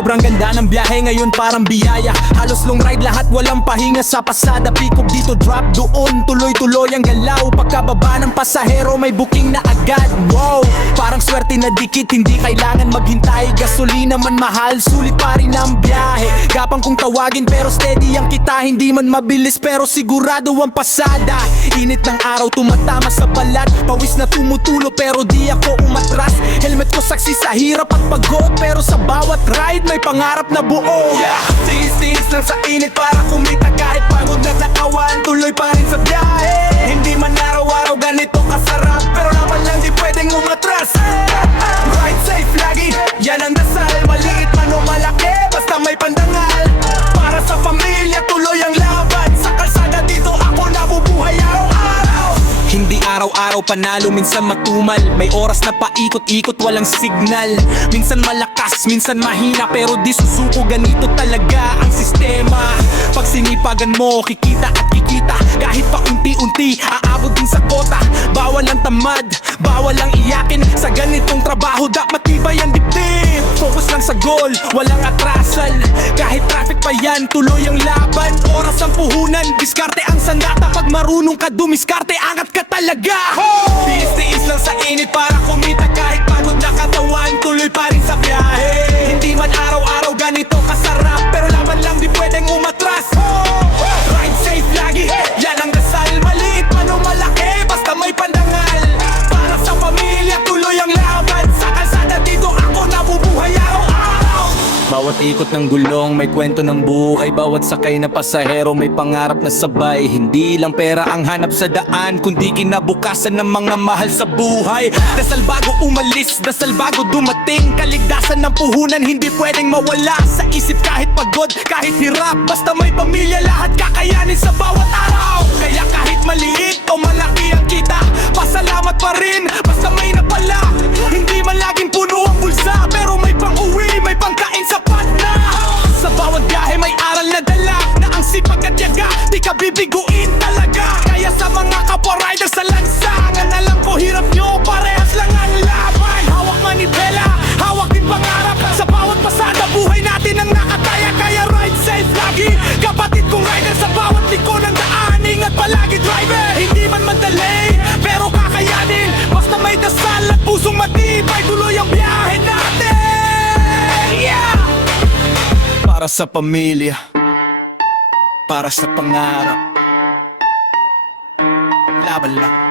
Sobrang ganda ng biyahe ngayon parang biyaya. Halos long ride lahat walang pahinga sa pasada. Pikop dito drop doon, tuloy-tuloy ang galaw. Pagkababa ng pasahero may booking na agad. Wow, parang swerte na dikit, hindi kailangan maghintay. Gasolina man mahal, sulit pa rin ang biyahe. Gapang kung tawagin pero steady ang kita. Hindi man mabilis pero sigurado ang pasada. Init ng araw tumatama sa balat. Pawis na tumutulo pero di ako umatras. Helmet ko saksi sa hirap at pagod, pero sa bawat ride may pangarap na buo. Tiis-tiis lang sa init para kumita. Kahit pagod na katawan, tuloy pa rin sa biyahe. Hindi man araw-araw ganito kasarap, pero naman lang di pwedeng umatras. Ride safe lagi, yan ang dasal. Maliit man o malaki, basta may pandangal. Para sa pamilya, tuloy ang laban. Sa kalsada dito ako nabubuhay araw-araw. Hindi araw-araw panalo, minsan matumal. May oras na paikot-ikot, walang signal. Minsan malakas, minsan mahina, pero di susuko, ganito talaga ang sistema. Pag sinipagan mo, kikita at kikita. Kahit pa unti-unti, aabot din sa kota. Bawal ang tamad, bawal ang iyakin. Sa ganitong trabaho, matibay ang dibdib. Focus lang sa goal, walang atrasal. Kahit traffic pa yan, tuloy ang laban. Oras ang puhunan, diskarte ang sandata. Pag marunong ka dumiskarte, angat ka talaga. Tiis-tiis lang sa init para kumita. Kahit pagod na katawan, tuloy pa rin sa biyahe. Hindi man araw-araw ganito kasarap, pero laban lang di pwedeng umatras. Ride safe lagi, yan ang dasal. Maliit man o malaki, basta may pandangal. Para sa pamilya, tuloy ang laban. Sa kalsada dito ako nabubuhay araw-araw. Bawat ikot ng gulong may kwento ng buhay. Bawat sakay na pasahero may pangarap na sabay. Hindi lang pera ang hanap sa daan, kundi kinabukasan ng mga mahal sa buhay. Dasal bago umalis, dasal bago dumating. Kaligtasan ng puhunan hindi pwedeng mawala sa isip. Kahit pagod, kahit hirap, basta may pamilya, lahat kakayanin sa bawat araw. Kaya kahit maliit o malaki ang kita, pasalamat pa rin, basta may napala. Hindi man laging puno ang bulsa, pero may pang-uwi, may pangkain sapat na. Sa bawat biyahe may aral na dala, na ang sipag at yaga, di ka bibiguin talaga. Kaya sa mga kapwa riders sa lansangan, alam ko hirap nyo, parehas lang ang laban. Hawak manibela, hawak din pangarap. Sa bawat pasada, buhay natin ang nakataya. Kaya ride safe lagi, kapatid kong rider. Sa bawat liko ng daan, ingat palagi driver. Hindi man madali, pero kakayanin. Basta may dasal at pusong matibay, tuloy ang biyahe natin. Yeah! Para sa pamilya, para sa pangarap, laban lang.